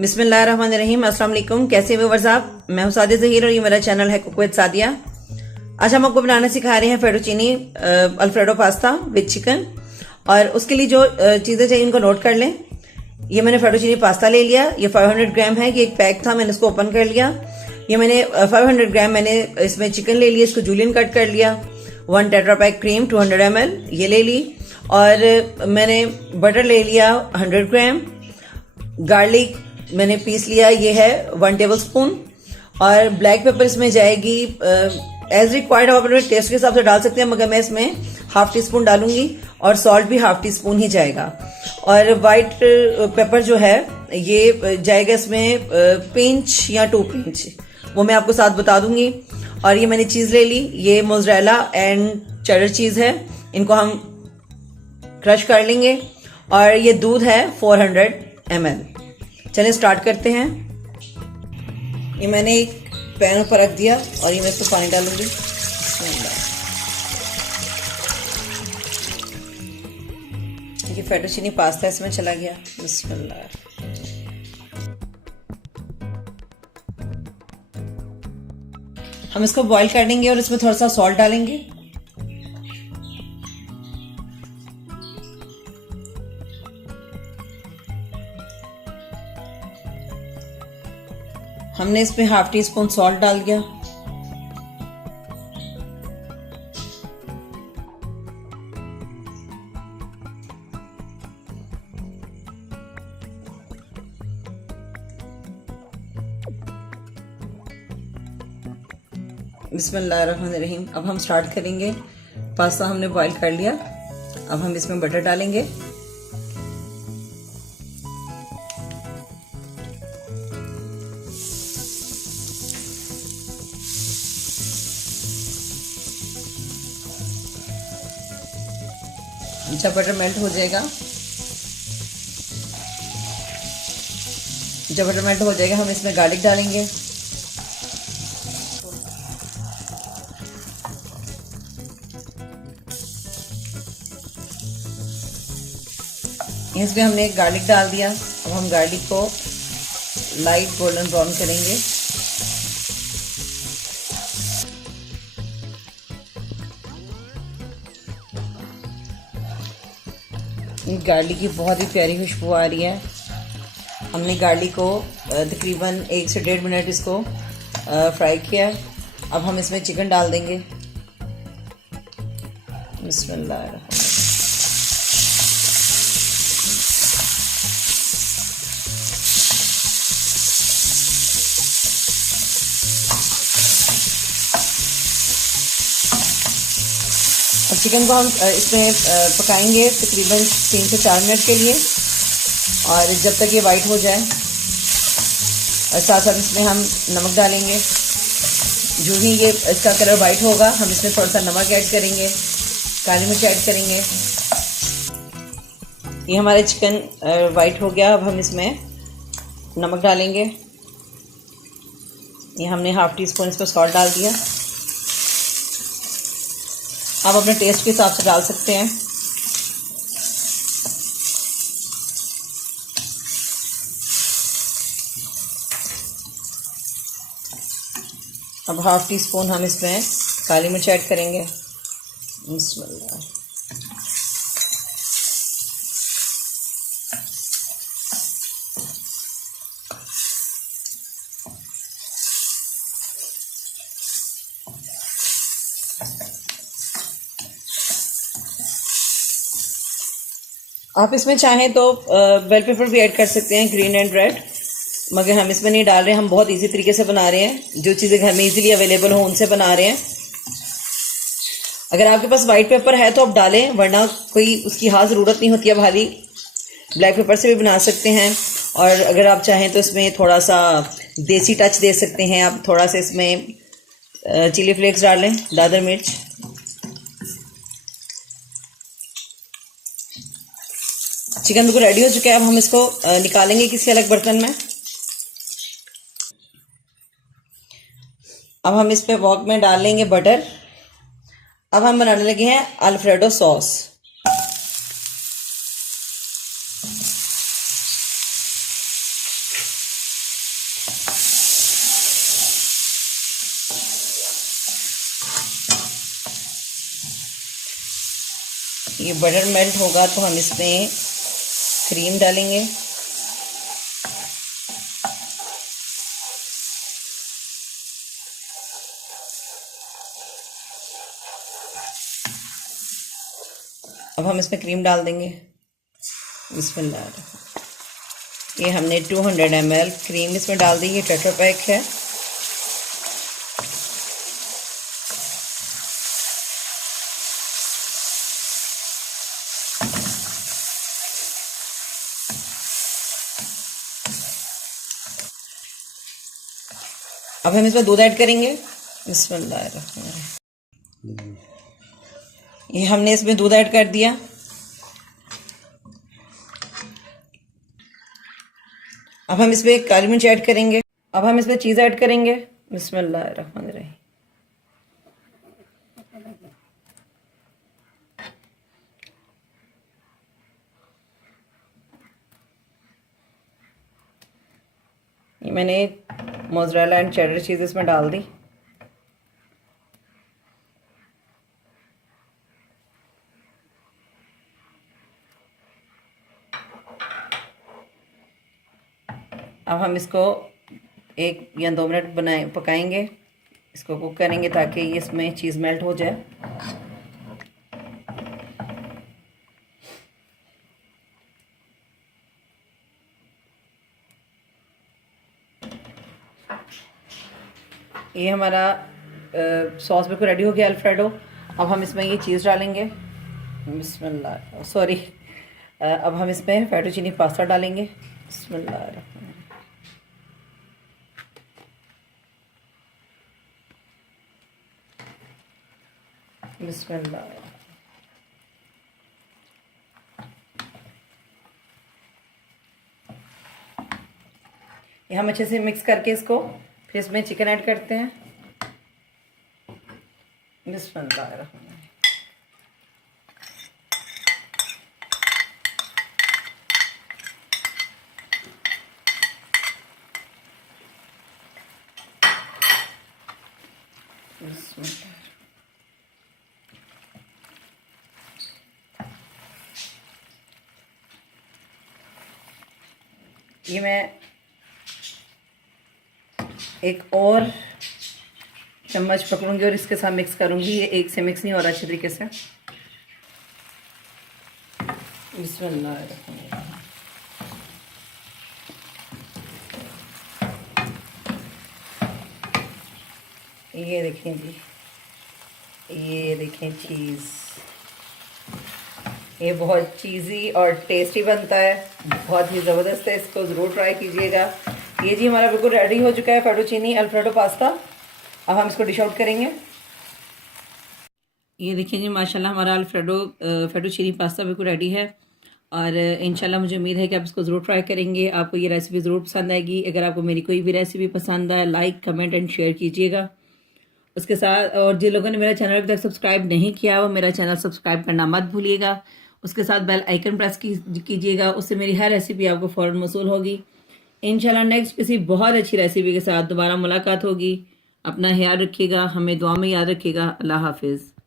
बिस्मिल्लाहिर्रहमानिर्रहीम। अस्सलाम वालेकुम। कैसे व्यूअर्स आप? मैं हूं सादिया ज़हीर और ये मेरा चैनल है कुक विद सादिया। आज हम आपको बनाना सिखा रहे हैं फेटोचीनी अल्फ्रेडो पास्ता विद चिकन। और उसके लिए जो चीज़ें चाहिए उनको नोट कर लें। ये मैंने फेटोचीनी पास्ता ले लिया, ये 500 ग्राम है। ये एक पैक था, मैंने इसको ओपन कर लिया। ये मैंने 500 ग्राम मैंने इसमें चिकन ले लिया, इसको जूलियन कट कर लिया। 1 टेट्रा पैक क्रीम 200 ml ये ले ली। और मैंने बटर ले लिया 100 ग्राम। गार्लिक मैंने पीस लिया, ये है 1 टेबल स्पून। और ब्लैक पेपर इसमें जाएगी एज रिक्वायर्ड, आप अपने टेस्ट के हिसाब से डाल सकते हैं, मगर मैं इसमें ½ टी स्पून डालूंगी। और सॉल्ट भी ½ टी स्पून ही जाएगा। और वाइट पेपर जो है ये जाएगा इसमें पिंच या 2 पिंच, वो मैं आपको साथ बता दूंगी। और ये मैंने चीज ले ली, ये मोज़रेला एंड चेडर चीज है, इनको हम क्रश कर लेंगे। और ये दूध है 400 ml। चलिए स्टार्ट करते हैं। ये मैंने एक पैन पर रख दिया और ये मैं इसमें पानी डालूंगी। ये फेटोचीनी पास्ता इसमें चला गया। बिस्मिल्लाह। हम इसको बॉईल कर लेंगे और इसमें थोड़ा सा सॉल्ट डालेंगे। हमने इसमें ½ टी स्पून सॉल्ट डाल दिया। बिस्मिल्लाहिर्रहमानिर्रहीम। अब हम स्टार्ट करेंगे। पास्ता हमने बॉईल कर लिया। अब हम इसमें बटर डालेंगे। जब बटर मेल्ट हो जाएगा, हम इसमें गार्लिक डालेंगे। इसमें हमने गार्लिक डाल दिया। अब हम गार्लिक को लाइट गोल्डन ब्राउन करेंगे। गार्लिक की बहुत ही प्यारी खुशबू आ रही है। हमने गार्लिक को तकरीबन 1 से 1.5 मिनट इसको फ्राई किया। अब हम इसमें चिकन डाल देंगे। बिस्मिल्लाह। चिकन को हम इसमें पकाएंगे तकरीबन 3 से 4 मिनट के लिए, और जब तक ये वाइट हो जाए। और साथ साथ इसमें हम नमक डालेंगे। जो ही ये इसका कलर वाइट होगा, हम इसमें थोड़ा सा नमक ऐड करेंगे, काली मिर्च ऐड करेंगे। ये हमारा चिकन वाइट हो गया। अब हम इसमें नमक डालेंगे। ये हमने ½ टी स्पून इसमें सॉल्ट डाल दिया। आप अपने टेस्ट के हिसाब से डाल सकते हैं। अब ½ टी स्पून हम इसमें काली मिर्च ऐड करेंगे। बिस्मिल्लाह। आप इसमें चाहें तो बेल पेपर भी ऐड कर सकते हैं, ग्रीन एंड रेड, मगर हम इसमें नहीं डाल रहे हैं। हम बहुत इजी तरीके से बना रहे हैं, जो चीज़ें घर में इजीली अवेलेबल हो उनसे बना रहे हैं। अगर आपके पास वाइट पेपर है तो आप डालें, वरना कोई उसकी ज़रूरत नहीं होती। अब खाली ब्लैक पेपर से भी बना सकते हैं। और अगर आप चाहें तो इसमें थोड़ा सा देसी टच दे सकते हैं। आप थोड़ा सा इसमें चिली फ्लेक्स डाल लें, दादर मिर्च। चिकन बिल्कुल रेडी हो चुका है। अब हम इसको निकालेंगे किसी अलग बर्तन में। अब हम इस पे वॉक में डाल लेंगे बटर। अब हम बनाने लगे हैं अल्फ्रेडो सॉस। ये बटर मेल्ट होगा तो हम इसमें क्रीम डालेंगे। अब हम इसमें क्रीम डाल देंगे। बिस्मिल्लाह। ये हमने 200 ml क्रीम इसमें डाल दी। ये टेट्रा पैक है। अब हम इसमें दूध ऐड करेंगे। बिस्मिल्लाहिर्रहमानिर्रहीम। ये हमने इसमें दूध ऐड कर दिया। अब हम इसमें काली मिर्च ऐड करेंगे। अब हम इसमें चीज़ ऐड करेंगे। बिस्मिल्लाहिर्रहमानिर्रहीम। ये मैंने मोज़रेला एंड चेडर चीज़ इसमें डाल दी। अब हम इसको 1 या 2 मिनट पकाएंगे। इसको कुक करेंगे ताकि इसमें चीज़ मेल्ट हो जाए। ये हमारा सॉस बिल्कुल रेडी हो गया अल्फ्रेडो। अब हम इसमें ये चीज़ डालेंगे। बिस्मिल्लाह। सॉरी, अब हम इसमें फेटोचीनी पास्ता डालेंगे। बिस्मिल्लाह। बिस्मिल्लाह। ये हम अच्छे से मिक्स करके इसको फिर इसमें चिकन ऐड करते हैं। बिस्मिल्लाह। ये मैं एक और चम्मच पकड़ूंगी और इसके साथ मिक्स करूंगी। ये एक से मिक्स नहीं हो रहा अच्छे तरीके से। बिस्मिल्लाह। ये देखें जी, ये देखें चीज़। ये बहुत चीज़ी और टेस्टी बनता है, बहुत ही ज़बरदस्त है। इसको ज़रूर ट्राई कीजिएगा। ये जी हमारा बिल्कुल रेडी हो चुका है फेटोचीनी अल्फ्रेडो पास्ता। अब हम इसको डिश आउट करेंगे। ये देखिए जी, माशाल्लाह हमारा अल्फ्रेडो फेटोचीनी पास्ता बिल्कुल रेडी है। और इंशाल्लाह मुझे उम्मीद है कि आप इसको ज़रूर ट्राई करेंगे। आपको ये रेसिपी ज़रूर पसंद आएगी। अगर आपको मेरी कोई भी रेसिपी पसंद आए, लाइक कमेंट एंड शेयर कीजिएगा। उसके साथ और जिन लोगों ने मेरा चैनल अभी तक सब्सक्राइब नहीं किया वो मेरा चैनल सब्सक्राइब करना मत भूलिएगा। उसके साथ बेल आइकन प्रेस कीजिएगा। उससे मेरी हर रेसिपी आपको फ़ौरन मौसूल होगी। इंशाल्लाह नेक्स्ट किसी बहुत अच्छी रेसिपी के साथ दोबारा मुलाकात होगी। अपना ख्याल रखिएगा, हमें दुआ में याद रखिएगा। अल्लाह हाफिज़।